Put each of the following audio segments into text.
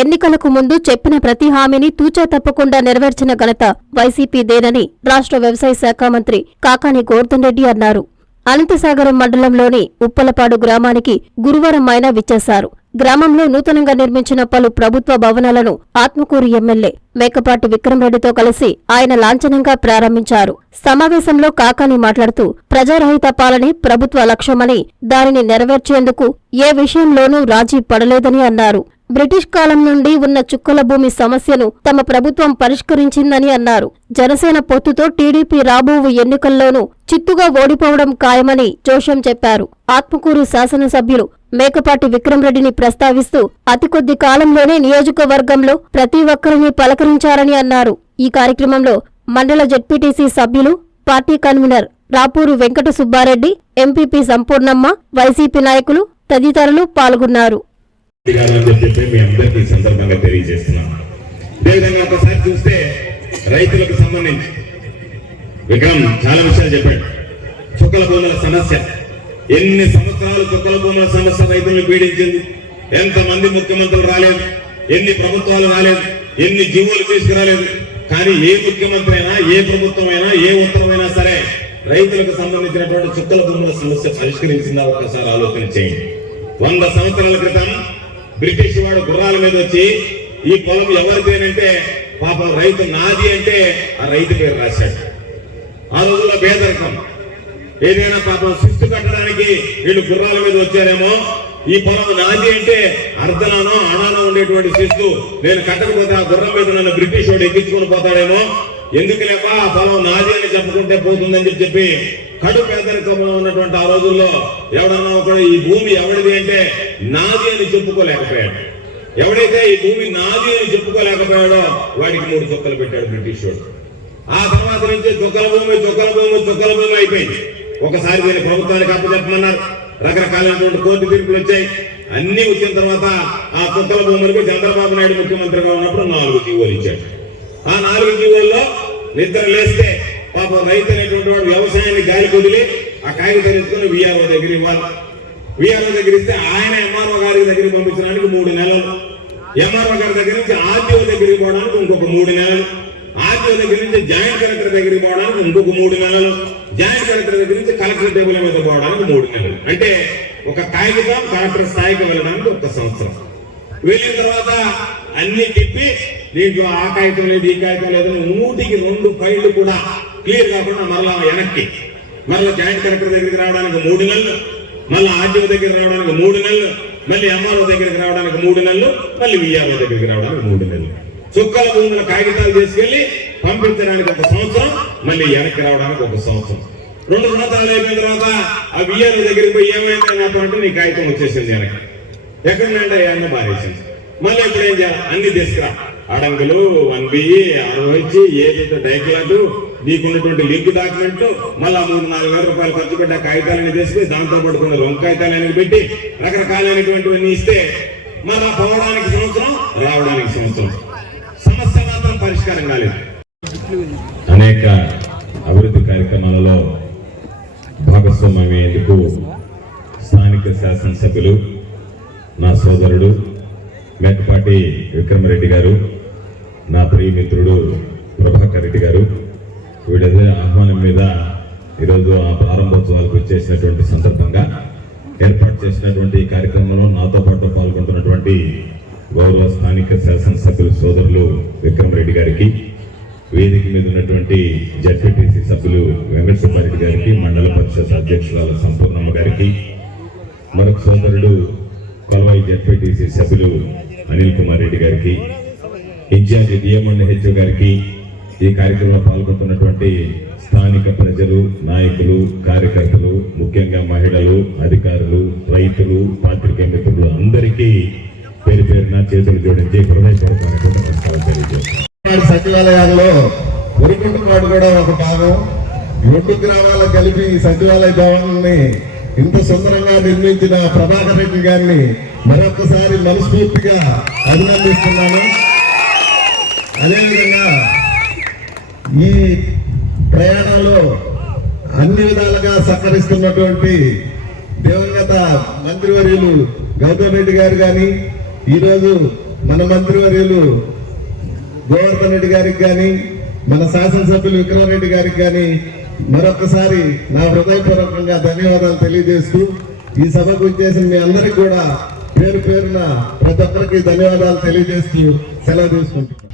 ఎన్నికలకు ముందు చెప్పిన ప్రతి హామీని తూచా తప్పకుండా నెరవేర్చిన ఘనత వైసీపీదేనని రాష్ట్ర వ్యవసాయ శాఖ మంత్రి కాకాని గోర్ధన్ రెడ్డి అన్నారు. అనంతసాగరం మండలంలోని ఉప్పలపాడు గ్రామానికి గురువారం ఆయన విచ్చేశారు. గ్రామంలో నూతనంగా నిర్మించిన పలు ప్రభుత్వ భవనాలను ఆత్మకూరు ఎమ్మెల్యే మేకపాటి విక్రమరెడ్డితో కలిసి ఆయన లాంఛనంగా ప్రారంభించారు. సమావేశంలో కాకాని మాట్లాడుతూ ప్రజారహిత పాలనే ప్రభుత్వ లక్ష్యమని దానిని నెరవేర్చేందుకు ఏ విషయంలోనూ రాజీ పడలేదని అన్నారు. బ్రిటిష్ కాలం నుండి ఉన్న చుక్కల భూమి సమస్యను తమ ప్రభుత్వం పరిష్కరించిందని అన్నారు. జనసేన పొత్తుతో టీడీపీ రాబోవు ఎన్నికల్లోనూ చిత్తుగా ఓడిపోవడం ఖాయమని జోషం చెప్పారు. ఆత్మకూరు శాసనసభ్యులు మేకపాటి విక్రమరెడ్డిని ప్రస్తావిస్తూ అతి కొద్ది కాలంలోనే నియోజకవర్గంలో ప్రతి ఒక్కరిని పలకరించారని అన్నారు. ఈ కార్యక్రమంలో మండల జెడ్పీటీసీ సభ్యులు party convener Rapuru Venkata Subbareddy MPP Sampurnamma YCP నాయకులు తదితరులు పాల్గొన్నారు. కాదని చెప్పి మీ అందరికీ ఈ సందర్భంగా తెలియజేస్తున్నాం. అదేవిధంగా ఒకసారి చూస్తే రైతులకు సంబంధించి విక్రమ్ చాలా విషయాలు చెప్పాడు. చుక్కల భూముల సమస్య. ఎన్ని సంవత్సరాలు చుక్కల భూముల సమస్య రైతులను పీడించింది? ఎంతమంది ముఖ్యమంత్రులు రాలేదు? ఎన్ని ప్రభుత్వాలు రాలేదు? ఎన్ని జీవోలు తీసుకురాలేదు? కానీ ఏ ముఖ్యమంత్రి అయినా ఏ ప్రభుత్వం అయినా ఏ ఉత్తరమైనా సరే రైతులకు సంబంధించినటువంటి చుక్కల భూముల సమస్య పరిష్కరించిందా ఒక్కసారి ఆలోచన చేయండి. వంద సంవత్సరాల క్రితం బ్రిటిష్ వాడు గుర్రాల మీద వచ్చి ఈ పొలం ఎవరిదేనంటే పాప రైతు నాది అంటే ఆ రైతు పేరు రాశాడు. ఆ రోజుల్లో పేదరికం. ఏదైనా పాపం శిస్తు కట్టడానికి వీళ్ళు గుర్రాల మీద వచ్చారేమో ఈ పొలం నాది అంటే అర్ధనానో అనానో ఉండేటువంటి శిస్తు నేను కట్టకపోతే ఆ గుర్రం మీద నన్ను బ్రిటిష్ వాడు ఎక్కించుకొని పోతాడేమో ఎందుకులేపా ఆ పొలం నాది అని చెప్పుకుంటే పోతుందని చెప్పి చెప్పి కడు పేదరికంలో ఉన్నటువంటి ఆ రోజుల్లో ఎవడన్నా ఒకడు ఈ భూమి ఎవడిది? అంటే నాది అని చెప్పుకోలేకపోయాడు. ఎవడైతే ఈ భూమి నాది అని చెప్పుకోలేకపోయాడో వాడికి మూడు చుక్కలు పెట్టాడు బ్రిటిష్ వాడు. ఆ తర్వాత నుంచి చుక్కల భూమి చుక్కల భూమి చుక్కల భూమి అయిపోయింది. ఒకసారి దీన్ని ప్రభుత్వానికి అప్పచెప్పమన్నారు. రకరకాలైనటువంటి కోర్టు తీర్పులు వచ్చాయి. అన్ని వచ్చిన తర్వాత ఆ చుక్కల భూములకు చంద్రబాబు నాయుడు ముఖ్యమంత్రిగా ఉన్నప్పుడు నాలుగు జీవోలు ఇచ్చాడు. ఆ నాలుగు జీవోల్లో నిద్ర లేస్తే పాప రైతు అనేటువంటి వాడు వ్యవసాయాన్ని గాలి కొదిలి ఆ కాగితం ఎత్తుకుని విఆర్ఓ దగ్గర ఇవ్వాలి. విఆర్ఓ దగ్గర ఇస్తే ఆయన ఎంఆర్ఓ గారి దగ్గరికి పంపించడానికి మూడు నెలలు. ఎంఆర్ఓ గారి దగ్గర నుంచి ఆర్టీఓ దగ్గరికి పోవడానికి ఇంకొక మూడు నెలలు. ఆర్టీఓ దగ్గర నుంచి జాయింట్ కలెక్టర్ దగ్గరికి పోవడానికి ఇంకొక మూడు నెలలు. జాయింట్ కలెక్టర్ దగ్గర నుంచి కలెక్టర్ టేబుల్ మీద పోవడానికి మూడు నెలలు. అంటే ఒక కాగితం కలెక్టర్ స్థాయికి వెళ్ళడానికి ఒక సంవత్సరం. వెళ్ళిన తర్వాత అన్ని తిప్పి దీంట్లో ఆ కాగితం లేదు ఈ కాగితం లేదు నూటికి రెండు ఫైళ్ళు కూడా క్లియర్ కాకుండా మళ్ళా వెనక్కి. మళ్ళీ జాయింట్ కలెక్టర్ దగ్గరికి రావడానికి మూడు నెలలు మళ్ళీ ఆర్టీఓ దగ్గరికి రావడానికి మూడు నెలలు మళ్ళీ ఎంఆర్ఓ దగ్గరికి రావడానికి మూడు నెలలు మళ్ళీ విఆర్ఓ దగ్గరికి రావడానికి మూడు నెలలు. చుక్కల భూముల కాగితాలు తీసుకెళ్ళి పంపించడానికి ఒక సంవత్సరం మళ్ళీ వెనక్కి రావడానికి ఒక సంవత్సరం. రెండు సంవత్సరాలు అయిపోయిన తర్వాత ఆ విఆర్ఓ దగ్గరికి పోయి ఏమైంది నాకు నీ కాగితం వచ్చేసింది వెనక్కి. ఎక్కడ అన్న మారేసింది. మళ్ళీ ఇప్పుడు ఏం చేయాలి? అన్ని తీసుకురా. అడంగులు వన్ బిఈ ఆర్ఓహెచ్ ఏదైతే డైక్లాటు నీకున్నటువంటి లింక్ డాక్యుమెంట్ మళ్ళా మూడు నాలుగు వేల రూపాయలు ఖర్చు పెట్టి ఆ కాగితాలని తీసుకుని దాంతో పాటు కొన్ని రొంగ పెట్టి రకరకాలైనటువంటివన్నీ ఇస్తే మళ్ళా పోవడానికి సంవత్సరం రావడానికి సంవత్సరం. సమస్య మాత్రం పరిష్కారం కాలేదు. అనేక అభివృద్ధి కార్యక్రమాలలో భాగస్వామ్యమయ్యేందుకు స్థానిక శాసనసభ్యులు నా సోదరుడు మేకపాటి విక్రమరెడ్డి గారు నా ప్రియమిత్రుడు ప్రభాకర్ రెడ్డి గారు వీళ్ళదే ఆహ్వానం మీద ఈరోజు ఆ ప్రారంభోత్సవాలకు వచ్చేసినటువంటి సందర్భంగా ఏర్పాటు చేసినటువంటి ఈ కార్యక్రమంలో నాతో పాటు పాల్గొంటున్నటువంటి గౌరవ స్థానిక శాసనసభ్యులు సోదరులు విక్రమరెడ్డి గారికి వేదిక మీద ఉన్నటువంటి జడ్పీటీసీ సభ్యులు వెంకట సుబ్బారెడ్డి గారికి మండల పరిషత్ అధ్యక్షురాల సంపూర్ణమ్మ గారికి మరొక సోదరుడు కొలవాయి జడ్పీటీసీ సభ్యులు అనిల్ కుమార్ రెడ్డి గారికి ఇన్ఛార్జి డిఎంఎండ్ హెచ్ఓ గారికి ఈ కార్యక్రమంలో పాల్గొంటున్నటువంటి స్థానిక ప్రజలు నాయకులు కార్యకర్తలు ముఖ్యంగా మహిళలు అధికారులు రైతులు పాత్రికేయ మిత్రులు అందరికీ పేరు పేరున చేతులు జోడించి హృదయపూర్వకమైనటువంటి నమస్కారం తెలియజేస్తున్నాను. సచివాలయాల్లో ఉరికుంటుపాడు కూడా ఒక భాగం. రెండు గ్రామాలు కలిపి సచివాలయ భవనాన్ని ఇంత సుందరంగా నిర్మించిన ప్రభాకర్ రెడ్డి గారిని మరొకసారి మనస్ఫూర్తిగా అభినందిస్తున్నాను. అదేవిధంగా ఈ ప్రయాణంలో అన్ని విధాలుగా సహకరిస్తున్నటువంటి దివంగత మంత్రివర్యులు గౌతమ్ రెడ్డి గారు కానీ ఈరోజు మన మంత్రివర్యులు గోవర్ధన్ రెడ్డి గారికి కానీ మన శాసనసభ్యులు విక్రమరెడ్డి గారికి కానీ మరొకసారి నా హృదయపూర్వకంగా ధన్యవాదాలు తెలియజేస్తూ ఈ సభకు చేసిన మీ అందరికీ కూడా పేరు పేరున ప్రతి ఒక్కరికి ధన్యవాదాలు తెలియజేస్తూ సెలవు తీసుకుంటున్నాను.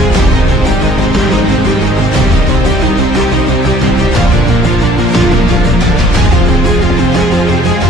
Thank you